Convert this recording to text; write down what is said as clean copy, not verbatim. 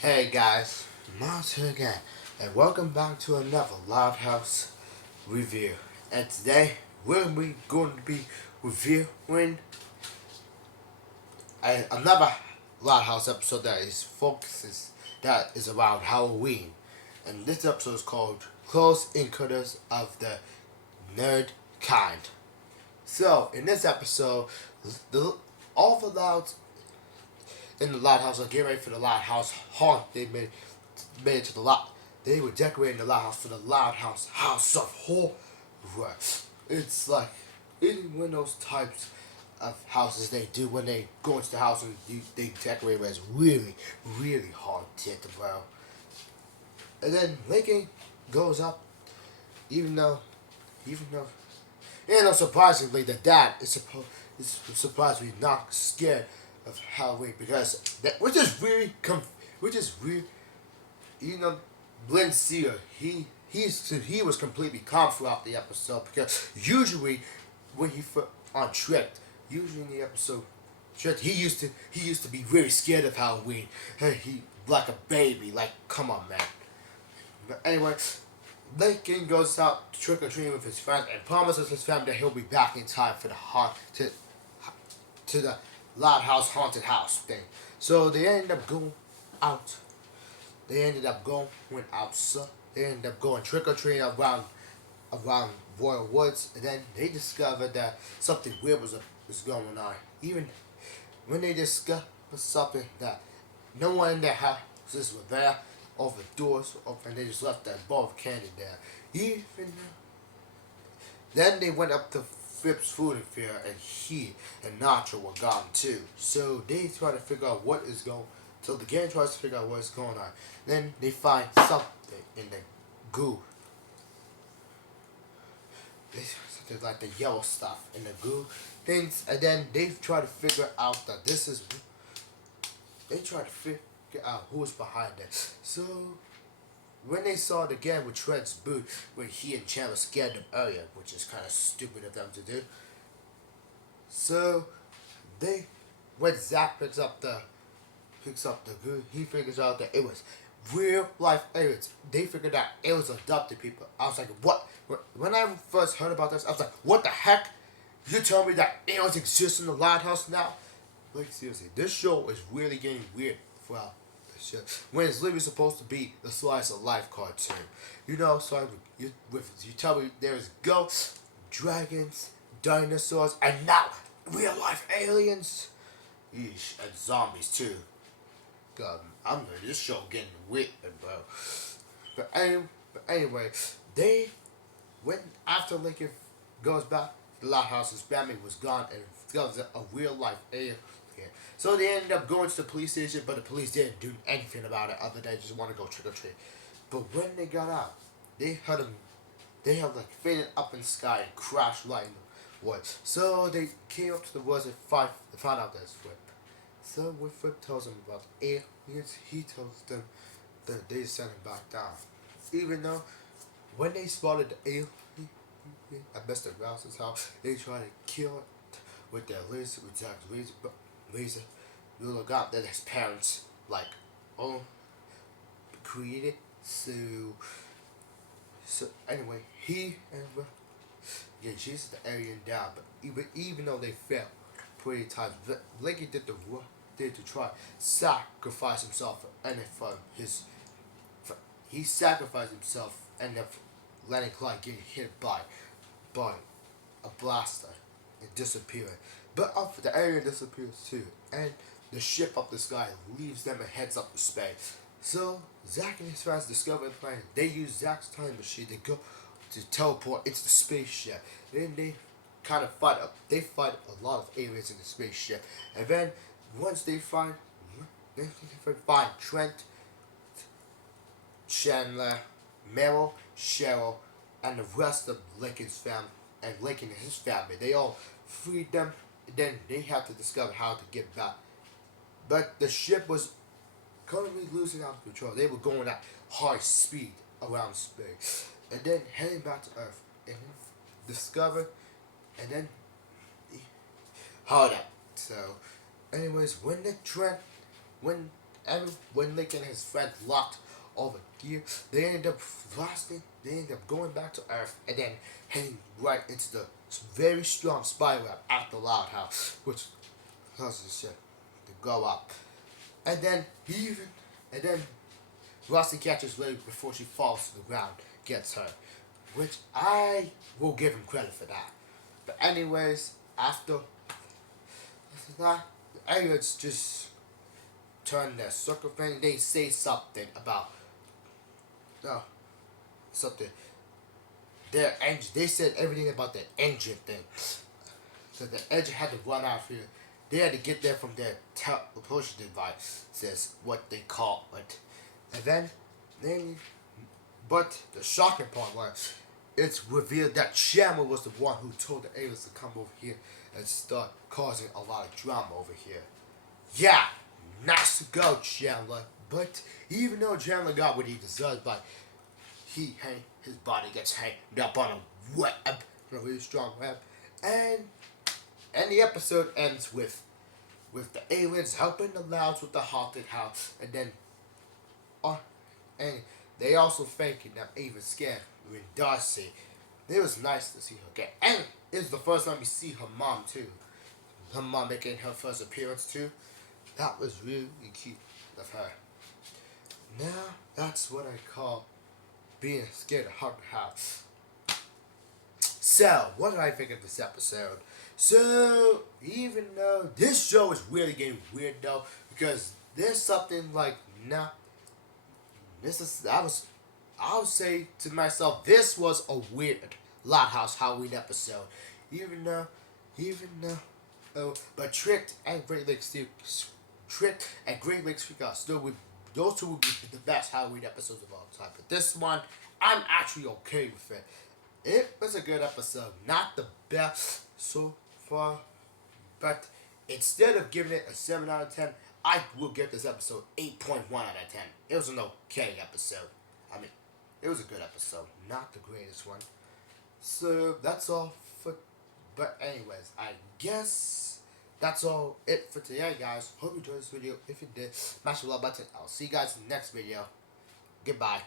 Hey guys, Miles here again, and welcome back to another Loud House review. And today we're going to be reviewing another Loud House episode that is around Halloween. And this episode is called Close Encounters of the Nerd Kind. So in this episode, the all the louds in the Loud House are getting ready for the Loud House haunt. Made it to the lot. They were decorating the Loud House for the Loud House of Horror. It's like any one of those types of houses they do when they go into the house and they decorate it as really haunted, bro. And then Lincoln goes up, even though, even though, surprisingly, the dad is surprisingly not scared of Halloween because that, which is really you know, Glenn Sear, he was completely calm throughout the episode because usually when on Tricked, usually in the episode Tricked, he used to be really scared of Halloween. Hey, he like a baby, like come on man. But anyway, Lincoln goes out trick or treating with his friends and promises his family that he'll be back in time for to the Loud House haunted house thing. So they end up going out they ended up going outside. They ended up going trick or treating around Royal Woods, and then they discovered that something weird was going on. Even when they discovered something that no one in their houses were there, all the doors were open, they just left that bowl of candy there. Even then, they went up to Phipps Food and Fair, and he and Nacho were gone too. So they try to figure out what is going. So the gang tries to figure out what's going on. Then they find something in the goo. Something like the yellow stuff in the goo things, and then they try to figure out that this is. They try to figure out who's behind it. So when they saw the gang with Tred's boot, when he and Chandler scared them earlier, which is kind of stupid of them to do. So they, when Zach picks up the goo, he figures out that it was real life aliens. They figured out it was adopted people. I was like, what? When I first heard about this, I was like, what the heck? You tell me that aliens exist in the lighthouse now? Like seriously, this show is really getting weird throughout the show. When it's literally supposed to be the slice of life cartoon. So you tell me there's ghosts, dragons, dinosaurs, and now real life aliens. Yeesh, and zombies too. God, this show getting weird, bro. But anyway, they when after Lincoln goes back, the Lighthouse's family was gone and discovers a real life alien. So they ended up going to the police station, but the police didn't do anything about it other than just want to go trick or treat. But when they got out, they heard them. They had like faded up in the sky and crashed right in the woods. So they came up to the woods and found out that's Flip. So when Flip tells them about the aliens, he tells them that they sent him back down. Even though when they spotted the alien at Mr. Rouse's house, they tried to kill it with their laser, with Jack's laser. Little got that his parents like oh created. So anyway, he and chased the alien down, but even though they failed pretty times, Lincoln did to try sacrifice himself and from his he sacrificed himself and then letting Clyde get hit by a blaster and disappearing. But the alien disappears too, and the ship up the sky leaves them and heads up to space. So Zack and his friends discover the planet. They use Zack's time machine to go to teleport into the spaceship. Then they kind of fight up. They fight a lot of aliens in the spaceship, and then once they find Trent, Chandler, Meryl, Cheryl, and the rest of Lincoln's family and Lincoln and his family. They all freed them. Then they had to discover how to get back. But the ship was currently losing out of control. They were going at high speed around space, and then heading back to Earth, and then discover, and then hold up. So, anyways, when when Link and his friends locked over here, they ended up blasting. They ended up going back to Earth and then heading right into the very strong spider web at the Loud House, which causes the ship to go up. And then and then Rusty catches Lily before she falls to the ground, gets her, which I will give him credit for that. But anyways, after that, the aliens just turn their circle thing. They say something about something. Their engine. They said everything about the engine thing. So the engine had to run out here. They had to get there from their teleportation device. Says what they call it, and then, but the shocking part was it's revealed that Chandler was the one who told the aliens to come over here and start causing a lot of drama over here. Yeah, nice to go, Chandler. But even though Chandler got what he deserved, but his body gets hanged up on a web, a really strong web, and the episode ends with the aliens helping the Louds with the haunted house, and then and they also thanking them even scared with Darcy. It was nice to see her again, and it's the first time we see her mom too. Her mom making her first appearance too. That was really cute of her. Now that's what I call being scared of haunted house. So, what did I think of this episode? So, even though this show is really getting weird though, because there's something like, nah, I would say to myself, this was a weird Loud House Halloween episode. Even though, but Tricked and Great Lakes Freak Out still would, those two would be the best Halloween episodes of all time. But this one, I'm actually okay with it. It was a good episode, not the best so far, but instead of giving it a 7 out of 10, I will give this episode 8.1 out of 10. It was an okay episode. I mean, it was a good episode, not the greatest one. So that's all for. But anyways, I guess that's all it for today, guys. Hope you enjoyed this video. If you did, smash the like button. I'll see you guys in the next video. Goodbye.